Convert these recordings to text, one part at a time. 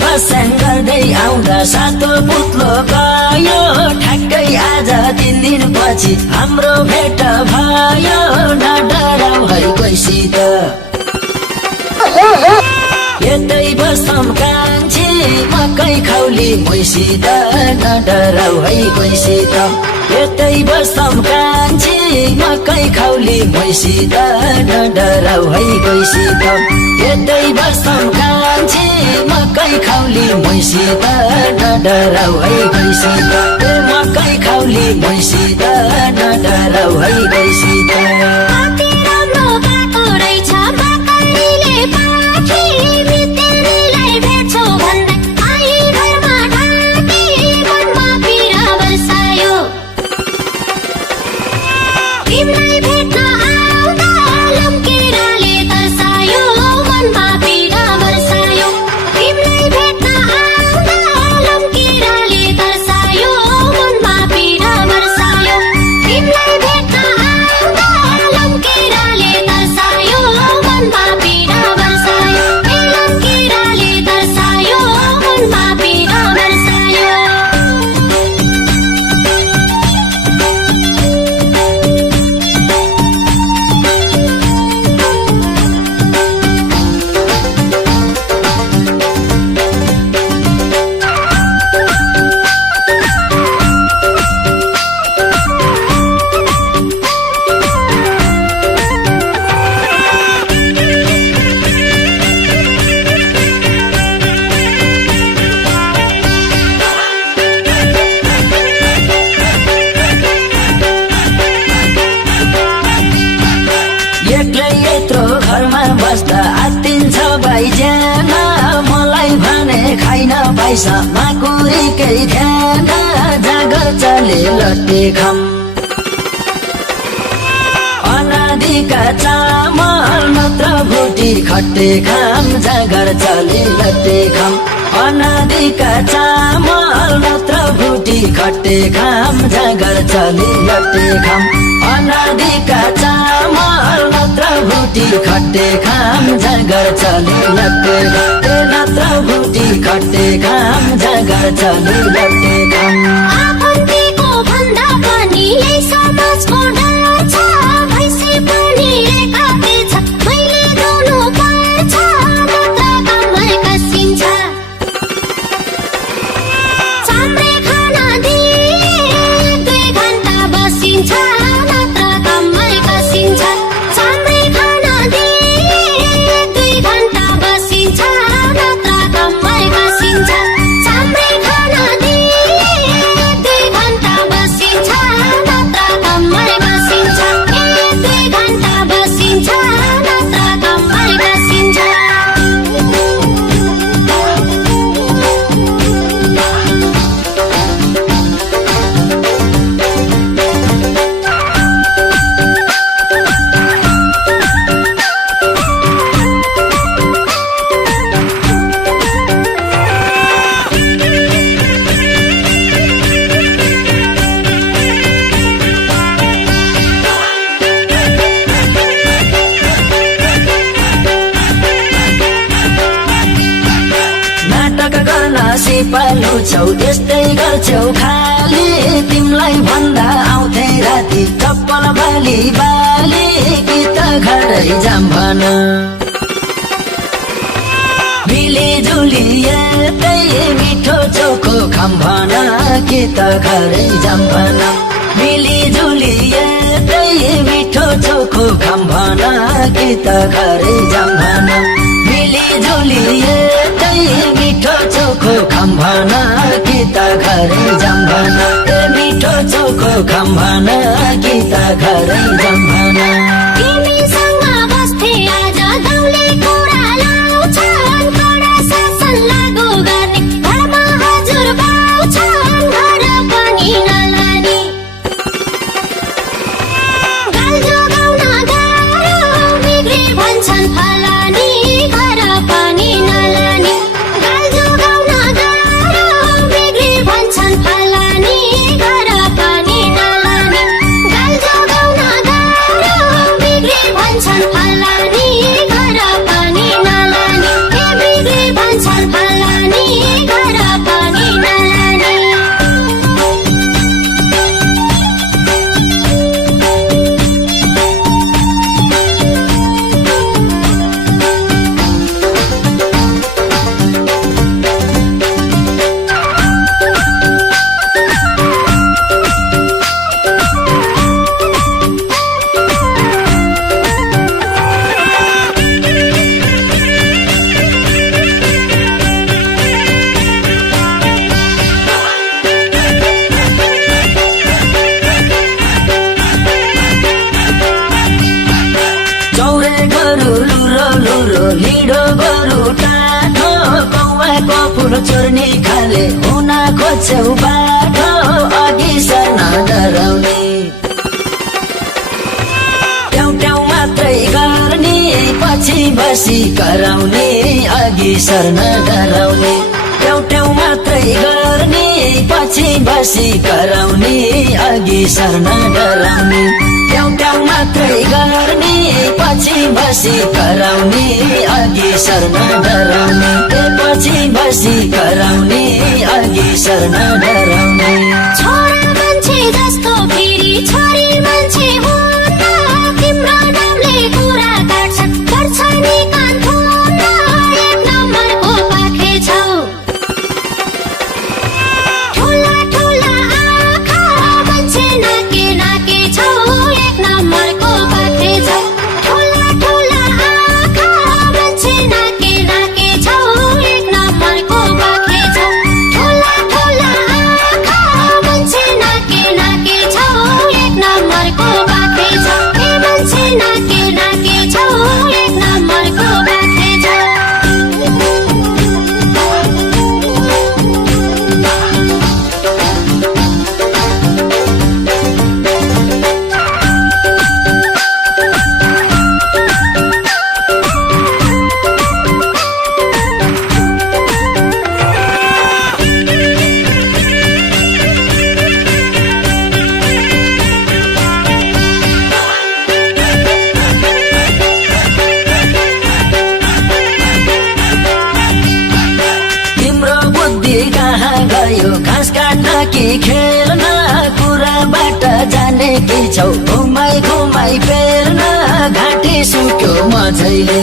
फसन गर्दै आउँदा सातो पुत्लो गयो ठ्याक्कै आज 3 दिनपछि हाम्रो भेट भयो नडराउ है कोहीसित यतै बसौँ कान्छी मकै खौली मैसित नडराउ है कोहीसित यतै बसौँ कान्छी मकै खौली मैसित नडराउ है कोहीसित यतै बसौँ कान्छी मकै खौली मैसित नडराउ है कोहीसित मकै खौली मैसित नडराउ है कोहीसित पैसा माकुरीकै ध्यान जागर चले लट्टे खम अनादिका चामल मात्र भुटी खट्टे खाम जागर चले लट्टे खम अनादिका चामल मात्र भुटी खट्टे खाम जागर चले लट्टे खम अनादिका चामल मात्र भुटी खट्टे खाम जागर चले लट्टे मात्र भुटी खट्टे खाम जागर चले लट्टे खाम आफन्तीको भन्दा पनि यही समाजको डर छ भैँसी पनि एकाकै छ मैले गाउनु पर्छ मात्र कम्मर कसिन्छ चाम्रे खाना दिए 2 घण्टा बसिन्छ मात्र कम्मर कसिन्छ चाम्रे खाना दिए 2 घण्टा बसिन्छ मात्र कम्मर कसिन्छ चाम्रे खाना दिए 2 घण्टा बसिन्छ मात्र कम्मर कसिन्छ 2 घण्टा बसिन्छ मात्र कम्मर कसिन्छ सिपालु छौ त्यस्तै गर्छौ खाली तिमलाई भन्दा आउँथे राति चप्पल बाली बाली कि त घरै जाम भन मिली जुली यतै मिठो चोखो खाम भन कि त घरै जाम भन मिली जुली यतै मिठो चोखो खाम भन कि त घरै जाम भन मिली जुली यतै मिठो चोखो खाम भन कि त घरै जाम भन मिठो चोखो खाम भन कि त घरै जाम भन तिमीसँग बस्थे आज गाउँले कुरा लाउँछन् कडा शासन लागू गर्ने घरमा हजुर बाउ छन् घर पनि नलानी गाल जोगाउन गाह्रो बिग्रे भन्छन् फलानी घर पनि नलानी गाल जोगाउन गाह्रो बिग्रे भन्छन् फलानी घर पनि नलानी गाल जोगाउन गाह्रो बिग्रे भन्छन् फलानी घर पनि नलानी बिग्रे भन्छन् फलानी घर पनि नलानी चौरे गरु लुरो लुरो लिडो गरु टाढो कौवाको फुल चोर्ने खाले हुन खोज्छौ बाटो अघि सर्न डराउने ट्याउ ट्याउ मात्रै गर्ने पछि बसी कराउने अघि सर्न डराउने ट्याउ ट्याउ मात्रै गर्ने पछि बसी कराउने अघि सर्न डराउने ट्याउ ट्याउ मात्रै गर्ने पछि बसी कराउने अघि सर्न डराउने पछि बसी कराउने अघि सर्न डराउने छोरा मान्छे जस्तो फेरि छोरी मान्छे हुन्न तिम्रो नामले कुरा काट्छन् गर्छ नि कान थुन्न एक नम्बरको पाखे छौ ठुला ठुला आँखा मान्छे नाके नाके छौ एक नम्बरको पाखे छौ ठुला ठुला आँखा मान्छे नाके नाके छौ एक नम्बरको पाखे छौ ठुला ठुला आँखा मान्छे नाके नाके छौ एक नम्बरको पाखे छौ मान्छे नाके नाके छौ एक नम्बरको पाखे छौ तिम्रो बुद्धि कहाँ गयो घाँस काट्न कि खेल्न कुराबाट जाने कि छौ घुमाइ घुमाइ फेर्न घाँटी सुक्यो मझैले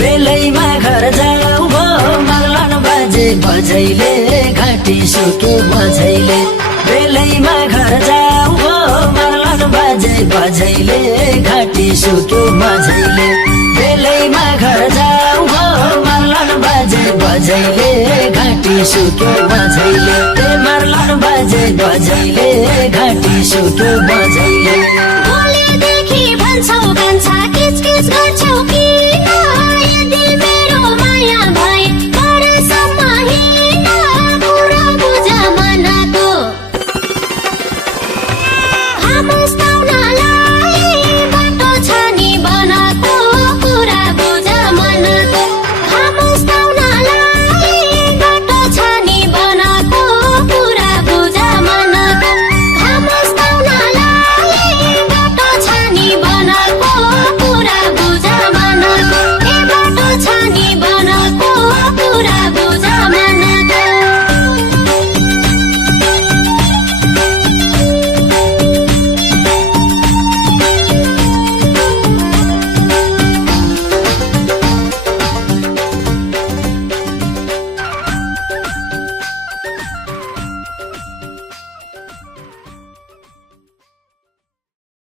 बेलैमा घर जाऊ भो मर्लन बाजे बजैले घाँटी सुक्यो मझैले बेलैमा घर जाऊ भो मर्लन बाजे बजैले घाँटी सुक्यो मझैले बेलैमा घर जाऊ भो मर्लन बाजे बजैले घाँटी सुक्यो मझैले मर्लन बाजे बजैले घाँटी सुक्यो मझैले भोलिदेखि भन्छौ कान्छा किचकिच गर्छ